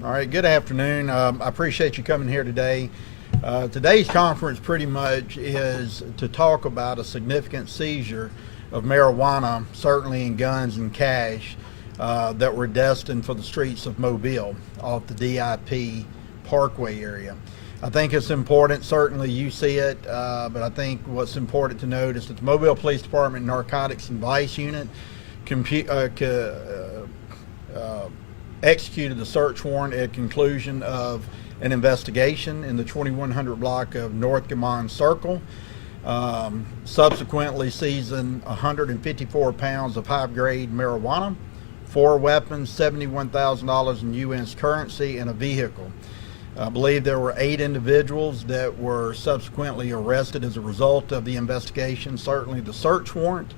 All right, good afternoon. I appreciate you coming here today. Today's conference pretty much is to talk about a significant seizure of marijuana, certainly in guns and cash, that were destined for the streets of Mobile off the DIP Parkway area. I think it's important, certainly you see it, but I think what's important to note is that the Mobile Police Department Narcotics and Vice Unit executed the search warrant at conclusion of an investigation in the 2100 block of North Gammon Circle, subsequently seizing 154 pounds of high-grade marijuana, 4 weapons, $71,000 in U.S. currency, and a vehicle. I believe there were 8 individuals that were subsequently arrested as a result of the investigation, certainly the search warrant.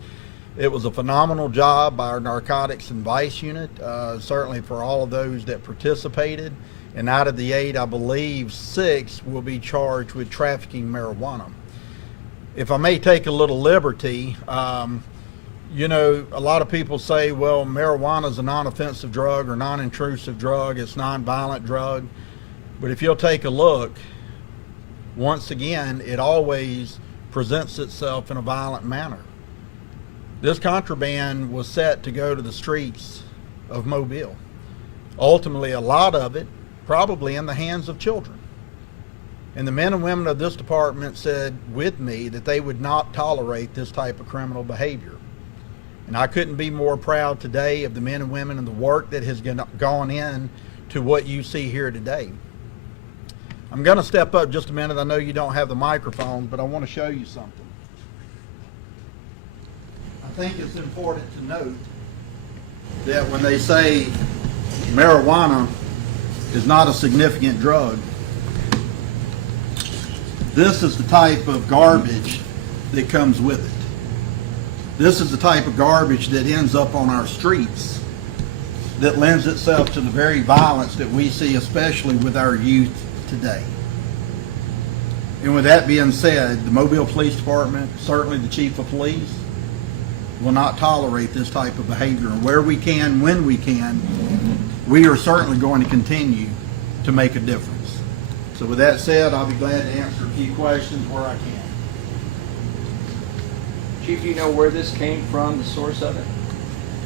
It was a phenomenal job by our Narcotics and Vice Unit, certainly for all of those that participated. And out of the 8, I believe 6 will be charged with trafficking marijuana. If I may take a little liberty, you know, a lot of people say, well, marijuana is a non-offensive drug or non-intrusive drug, it's non-violent drug. But if you'll take a look, once again, it always presents itself in a violent manner. This contraband was set to go to the streets of Mobile. Ultimately, a lot of it probably in the hands of children. And the men and women of this department said with me that they would not tolerate this type of criminal behavior. And I couldn't be more proud today of the men and women and the work that has gone in to what you see here today. I'm going to step up just a minute. I know you don't have the microphone, but I want to show you something. I think it's important to note that when they say marijuana is not a significant drug, this is the type of garbage that comes with it. This is the type of garbage that ends up on our streets that lends itself to the very violence that we see, especially with our youth today. And with that being said, the Mobile Police Department, certainly the Chief of Police, will not tolerate this type of behavior. And where we can, when we can, we are certainly going to continue to make a difference. So with that said, I'll be glad to answer a few questions where I can. Chief, do you know where this came from, the source of it?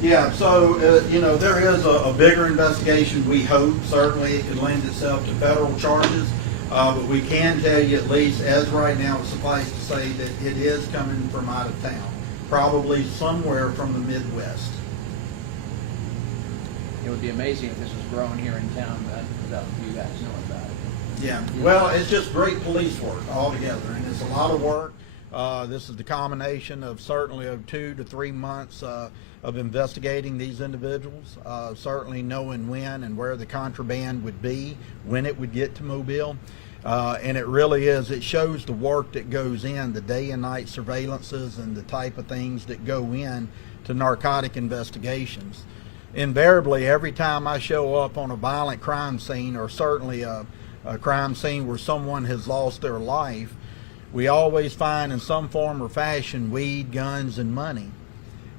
Yeah, so, you know, there is a bigger investigation, we hope. Certainly it could lend itself to federal charges, but we can tell you at least, as right now, it's suffice to say that it is coming from out of town, probably somewhere from the Midwest. It would be amazing if this was grown here in town without you guys knowing about it. Yeah, well, it's just great police work altogether, and it's a lot of work. This is the combination of certainly of 2 to 3 months of investigating these individuals, certainly knowing when and where the contraband would be, when it would get to Mobile. And it really is, it shows the work that goes in, the day and night surveillances and the type of things that go in to narcotic investigations. Invariably, every time I show up on a violent crime scene, or certainly a crime scene where someone has lost their life, we always find in some form or fashion weed, guns, and money.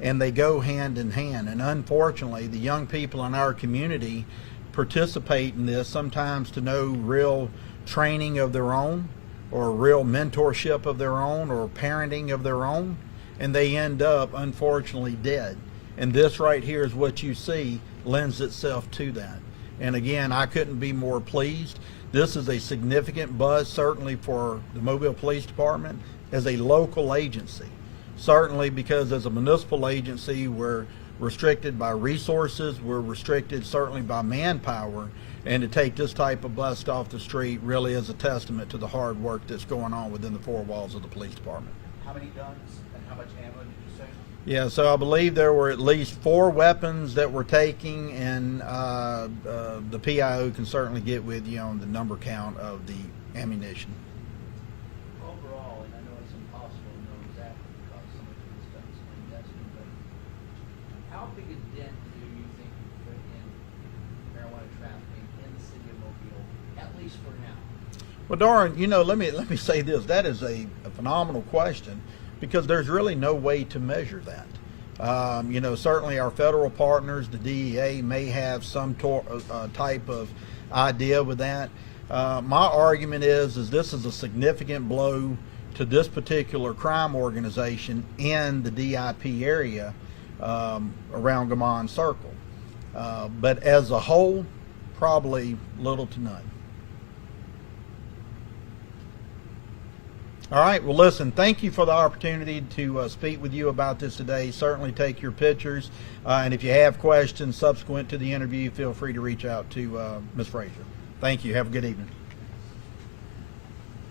And they go hand in hand. And unfortunately, the young people in our community participate in this, sometimes to no real training of their own, or real mentorship of their own, or parenting of their own, and they end up, unfortunately, dead. And this right here is what you see lends itself to that. And again, I couldn't be more pleased. This is a significant buzz, certainly for the Mobile Police Department as a local agency. Certainly because as a municipal agency, we're restricted by resources, we're restricted certainly by manpower, and to take this type of bust off the street really is a testament to the hard work that's going on within the 4 walls of the police department. How many guns and how much ammo did you say? Yeah, so I believe there were at least 4 weapons that were taking, and the PIO can certainly get with you on the number count of the ammunition. Overall, and I know it's impossible to know exactly because some of these guns are testing, but how big a dent do you think you put in marijuana trafficking in the city of Mobile, at least for now? Well, Darren, you know, let me say this. That is a phenomenal question, because there's really no way to measure that. You know, certainly our federal partners, the DEA, may have some type of idea with that. My argument is this is a significant blow to this particular crime organization in the DIP area around Gammon Circle. But as a whole, probably little to none. All right, well, listen, thank you for the opportunity to speak with you about this today. Certainly take your pictures, and if you have questions subsequent to the interview, feel free to reach out to Ms. Frazier. Thank you. Have a good evening.